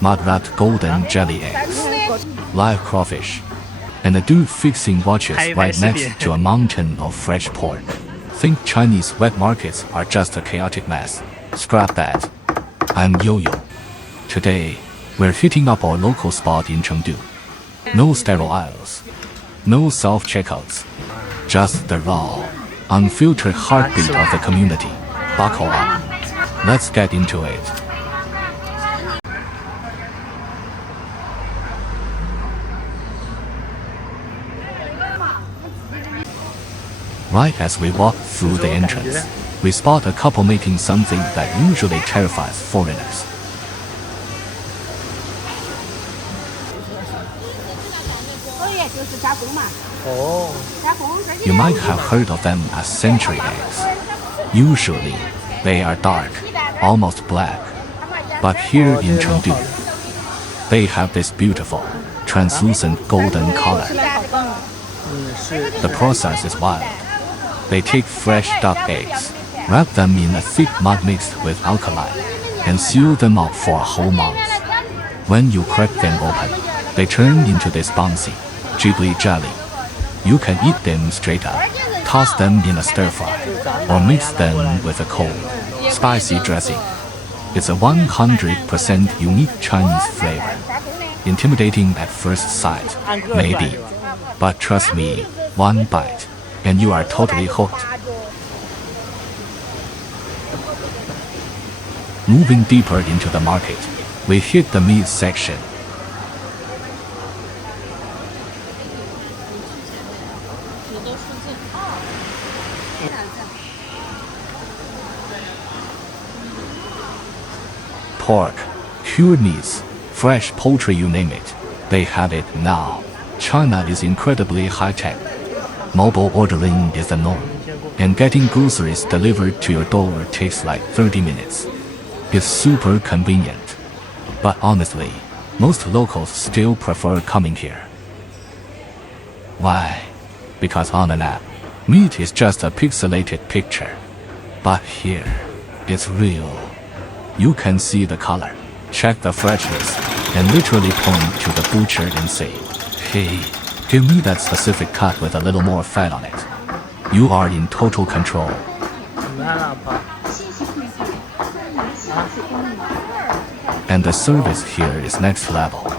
mud-wrapped golden jelly eggs, live crawfish, and a dude fixing watches right next to a mountain of fresh pork. Think Chinese wet markets are just a chaotic mess. Scrap that. I'm Yo-Yo. Today, we're hitting up our local spot in Chengdu. No sterile aisles, no self-checkouts, just the raw, unfiltered heartbeat of the community. Buckle up. Let's get into it. Right as we walk through the entrance, we spot a couple making something that usually terrifies foreigners. You might have heard of them as century eggs. Usually, they are dark, almost black. But here in Chengdu, they have this beautiful, translucent golden color. The process is wild. They take fresh duck eggs, wrap them in a thick mud mixed with alkali, and seal them up for a whole month. When you crack them open, they turn into this bouncy, jiggly jelly. You can eat them straight up, toss them in a stir-fry, or mix them with a cold, spicy dressing. It's a 100% unique Chinese flavor. Intimidating at first sight, maybe. But trust me, one bite, and you are totally hooked. Moving deeper into the market, we hit the meat section. Pork, cured meats, fresh poultry, you name it, they have it now. China is incredibly high-tech. Mobile ordering is the norm, and getting groceries delivered to your door takes like 30 minutes. It's super convenient. But honestly, most locals still prefer coming here. Why? Because on an app, meat is just a pixelated picture. But here, it's real. You can see the color, check the freshness, and literally point to the butcher and say, "Hey, give me that specific cut with a little more fat on it." You are in total control. And the service here is next level.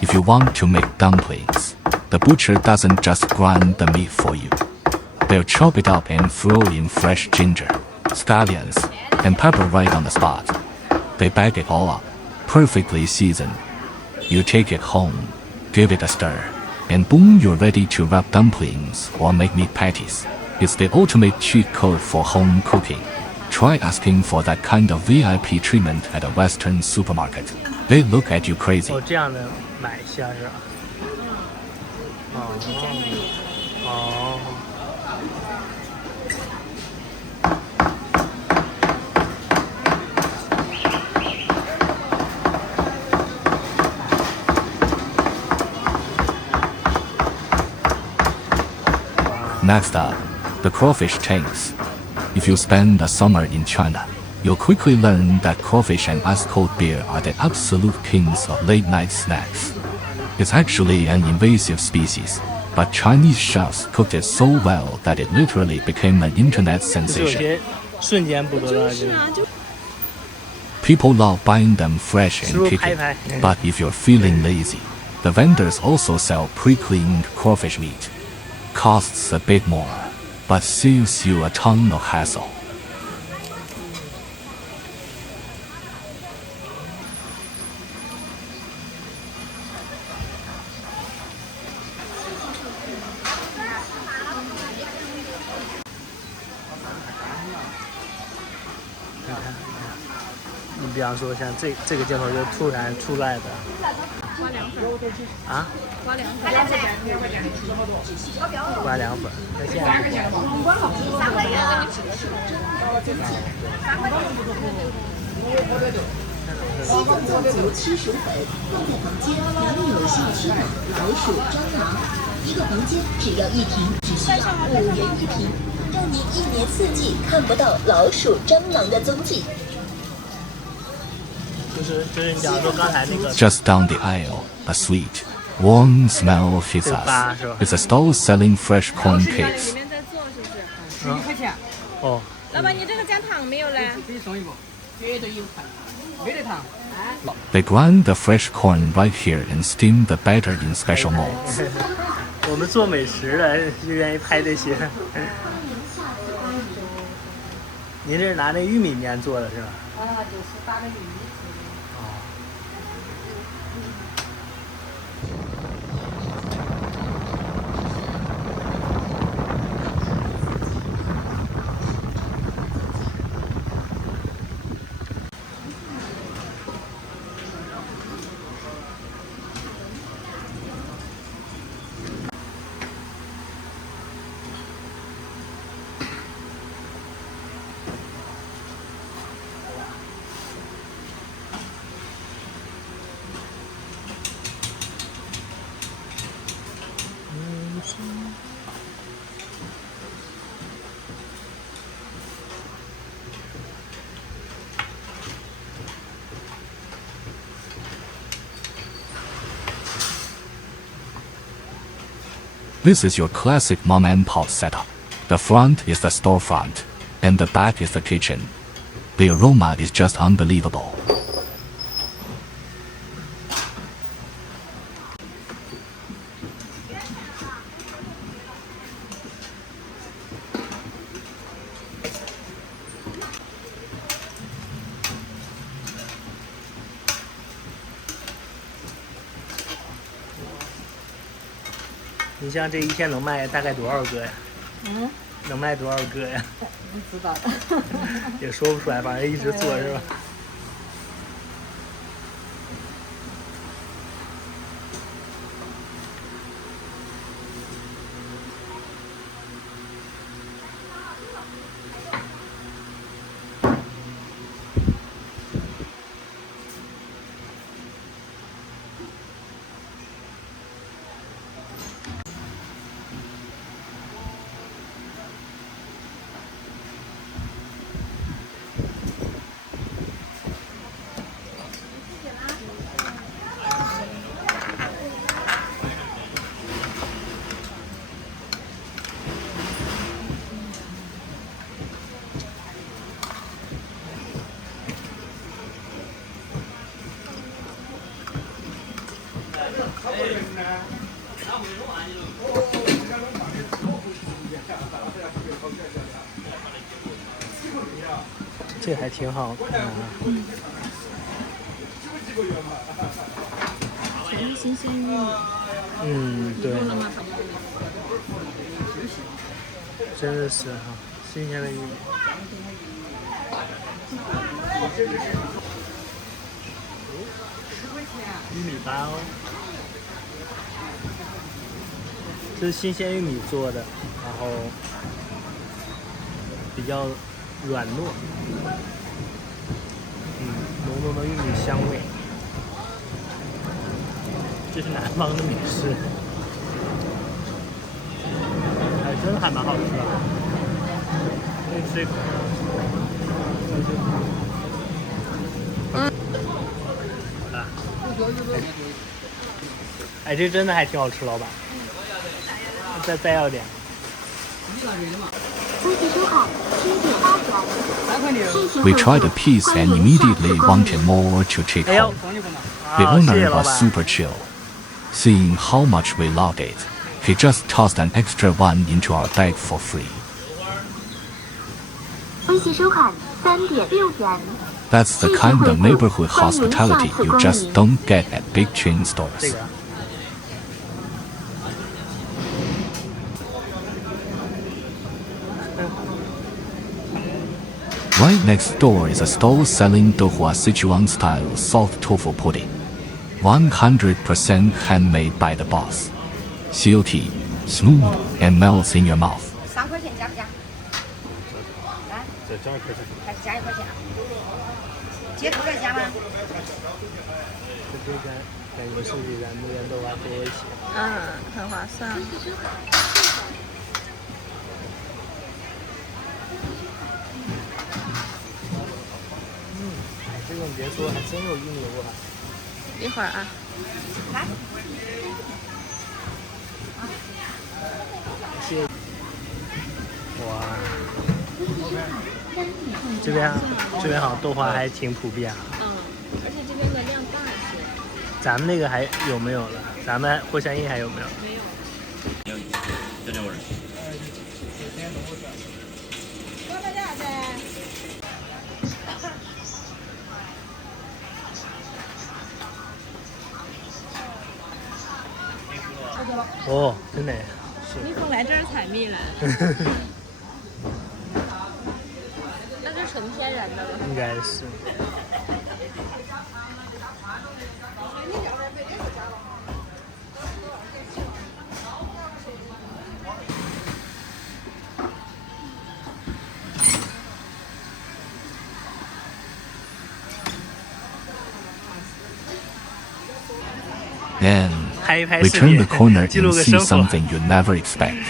If you want to make dumplings, the butcher doesn't just grind the meat for you. They'll chop it up and throw in fresh ginger, scallions, and pepper right on the spot. They bag it all up, perfectly seasoned. You take it home, give it a stir, and boom, you're ready to wrap dumplings or make meat patties. It's the ultimate cheat code for home cooking. Try asking for that kind of VIP treatment at a Western supermarket. They look at you crazy. Next up, the crawfish tanks. If you spend a summer in China, you'll quickly learn that crawfish and ice-cold beer are the absolute kings of late-night snacks. It's actually an invasive species, but Chinese chefs cooked it so well that it literally became an internet sensation. People love buying them fresh and kicking, but if you're feeling lazy, the vendors also sell pre-cleaned crawfish meat. Costs a bit more, but saves you a ton of hassle.你比方说像这个镜头就突然出来的，啊，刮凉粉，那现在是刮西藏藏族七属粉放在房间养有效期的老鼠、蟑螂，一个房间只要1瓶，只需要5元1瓶，让您1年4季看不到老鼠、蟑螂的踪迹。就是你假如说刚才那个 Just down the aisle, a sweet, warm smell hits us. It's a stall selling fresh corn 里 cakes. 面在做是不是？ 1块钱，哦，老板，你这个加糖没有嘞？给你送一个，绝对有糖，没得糖。 They grind the fresh corn right here and steam the batter in special molds. 我们做美食的就愿意拍这些。您这是拿那玉米面做的是吧？就是打的玉米。 This is your classic mom and pop setup. The front is the storefront, and the back is the kitchen. The aroma is just unbelievable. “你像这一天能卖大概多少个呀？能卖多少个呀？不知道。也说不出来，反正一直做是吧？这还挺好看啊。新鲜玉米。对。真的是哈，新鲜的玉米。玉米粑哦，这是新鲜玉米做的，然后比较软糯，浓浓的玉米香味。这是南方的美食，真的还蛮好吃的。可以吃一口。哎，这真的还挺好吃，老板。再要点。We tried a piece and immediately wanted more to take home. The owner was super chill. Seeing how much we loved it, he just tossed an extra one into our bag for free. That's the kind of neighborhood hospitality you just don't get at big chain stores. Right next door is a stall selling Douhua Sichuan-style soft tofu pudding. 100% handmade by the boss. Silky, smooth, and melts in your mouth. 3块钱加不加？来，再加1块钱。还是加1块钱？接头再加吗？这边感觉是比咱们那边豆花多一些。很划算。这种比别说，还真有预留啊。一会儿啊。谢谢。哇，这边好像豆花还挺普遍啊。而且这边的量大一些。咱们那个还有没有了？咱们藿香叶还有没有？没有。就这味儿。哦，真的。蜜蜂来这儿采蜜来。那是纯天然的了。应该是。Then we turn the corner and see something you never expect.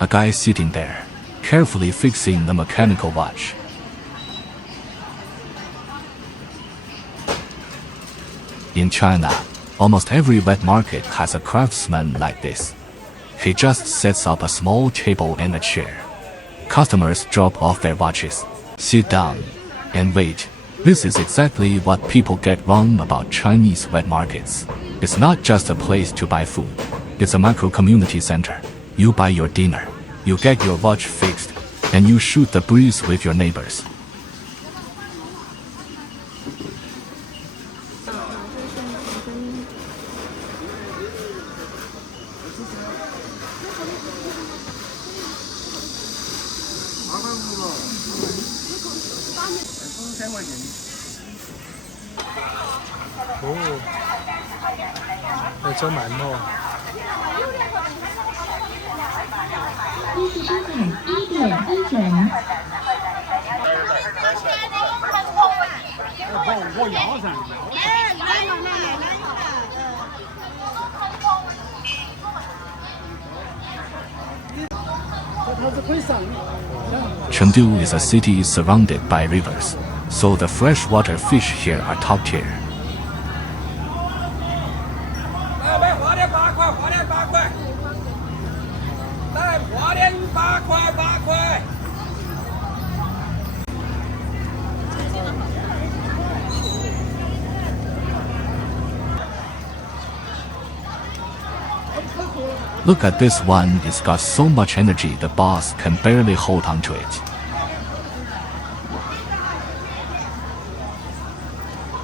A guy sitting there, carefully fixing the mechanical watch. In China, almost every wet market has a craftsman like this. He just sets up a small table and a chair. Customers drop off their watches, sit down, and wait. This is exactly what people get wrong about Chinese wet markets. It's not just a place to buy food. It's a micro-community center. You buy your dinner, you get your watch fixed, and you shoot the breeze with your neighbors. Oh. 那蒸馒头。依次收款1点1整。我腰上。Chengdu is a city surrounded by rivers, so the freshwater fish here are top tier. Look at this one, it's got so much energy the boss can barely hold on to it.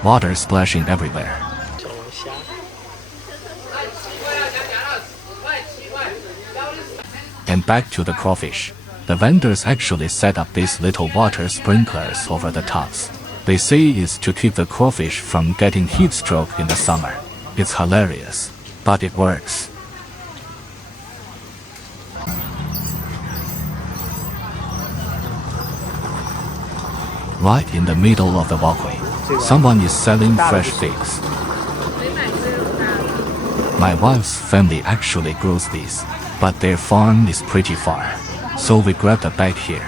Water splashing everywhere. And back to the crawfish. The vendors actually set up these little water sprinklers over the tops. They say it's to keep the crawfish from getting heat stroke in the summer. It's hilarious, but it works. Right in the middle of the walkway, someone is selling fresh figs. My wife's family actually grows these, but their farm is pretty far, so we grabbed a bag here.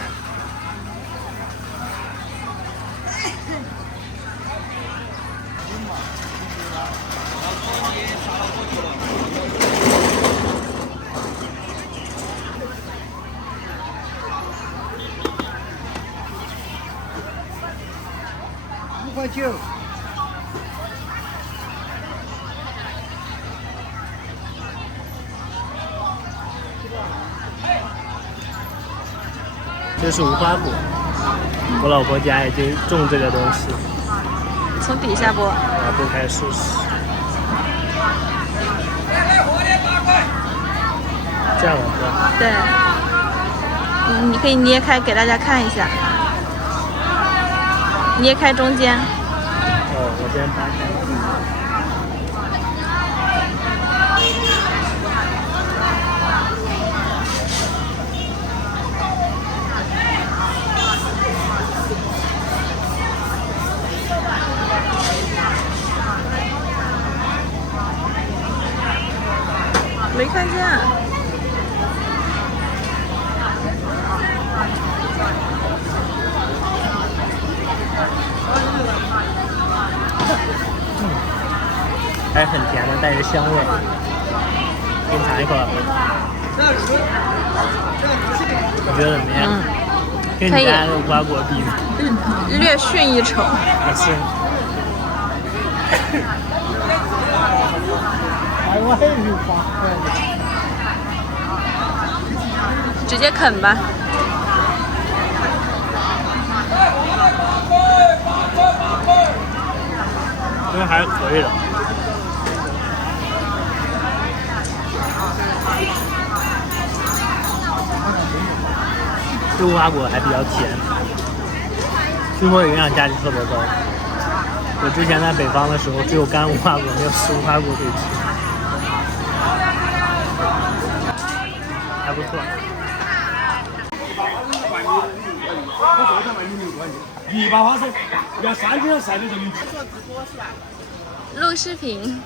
$5.9。这是无花果，我老婆家已经种这个东西，从底下剥，剥开试试。这样吗？对，你可以捏开给大家看一下，捏开中间。哦，我先扒开。没看见。还是很甜的，带着香味。给你尝一口，你觉得怎么样？跟你家的无花果比呢？略逊一筹。是。直接啃吧。因为还是可以的。这无花果还比较甜，据说营养价值特别高。我之前在北方的时候，只有干无花果，没有湿无花果可以吃，还不错。100花生，要3天晒的人民币。录视频。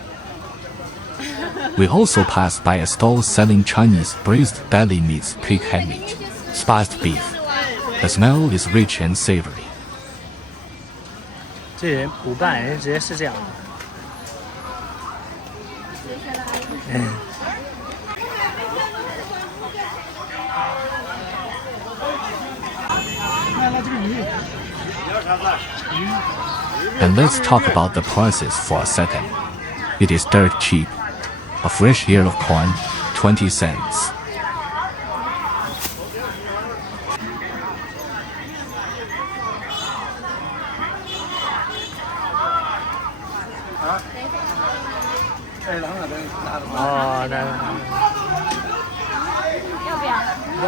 We also passed by a stall selling Chinese braised deli meats, pig head meat, spiced beef. The smell is rich and savory. 这人不拌，人家直接是这样的。And let's talk about the prices for a second. It is dirt cheap. A fresh ear of corn, 20 cents.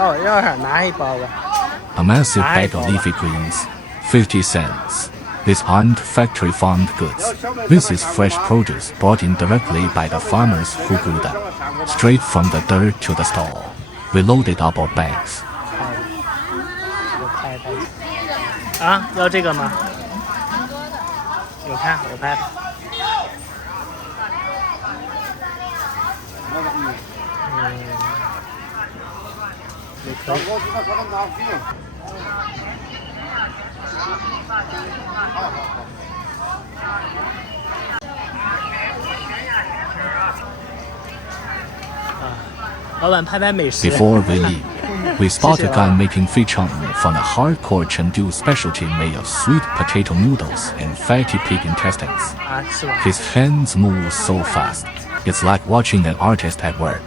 Oh, 要啥？拿一包吧。A massive bag of leafy greens, 50 cents. These aren't factory farmed goods. This is fresh produce brought in directly by the farmers who grew them. Straight from the dirt to the stall. We loaded up our bags. 我拍拍。啊，要这个吗？我看，我拍。也可以。老板拍拍美食。 Before we leave, we spot a guy making fei chang from a hardcore Chengdu specialty made of sweet potato noodles and fatty pig intestines. 啊，是吧？ His hands move so fast. It's like watching an artist at work.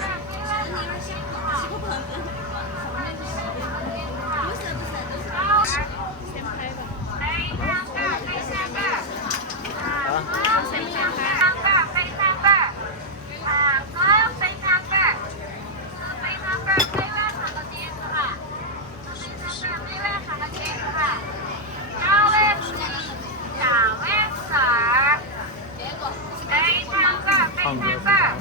胖哥是吧？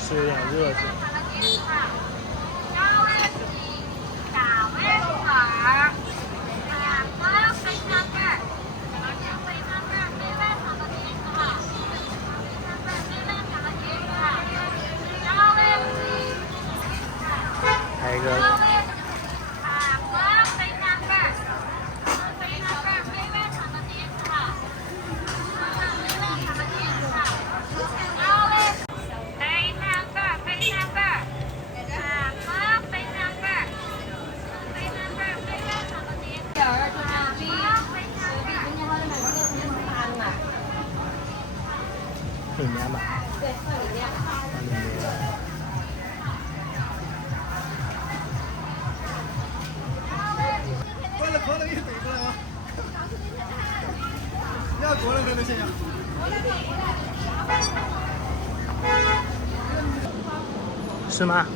是有点热是吧？还有一个。 里面吧。对，放里面。过来，可能也怼过来吗？你要过来可能行呀。是吗？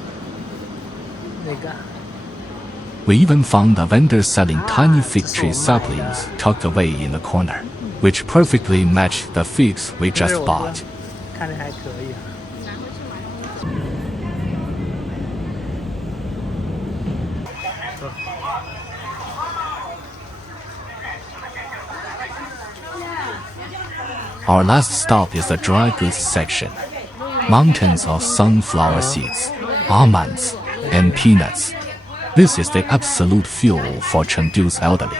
那个。 We even found a vendor selling tiny fig tree saplings tucked away in the corner, which perfectly matched the figs we just bought. 看着还可以啊。Our last stop is the dry goods section. Mountains of sunflower seeds, almonds, and peanuts. This is the absolute fuel for Chengdu's elderly.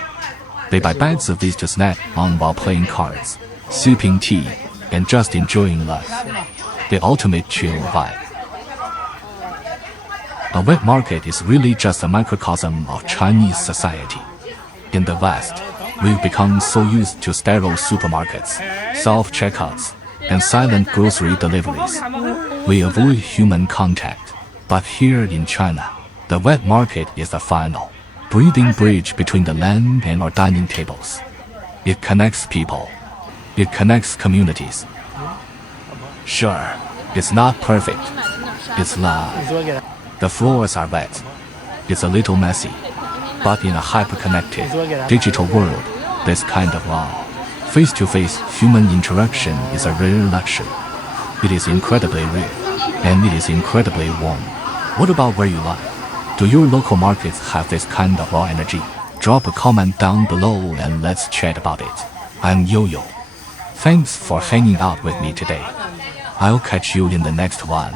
They buy bags of these to snack on while playing cards, sipping tea, and just enjoying life. The ultimate chill vibe. A wet market is really just a microcosm of Chinese society. In the West, we've become so used to sterile supermarkets, self-checkouts, and silent grocery deliveries. We avoid human contact. But here in China, the wet market is the final, breathing bridge between the land and our dining tables. It connects people. It connects communities. Sure, it's not perfect. It's love. The floors are wet. It's a little messy. But in a hyper-connected, digital world, this kind of love, face-to-face human interaction is a rare luxury. It is incredibly real, and it is incredibly warm. What about where you live? Do your local markets have this kind of raw energy? Drop a comment down below and let's chat about it. I'm Yo-Yo. Thanks for hanging out with me today. I'll catch you in the next one.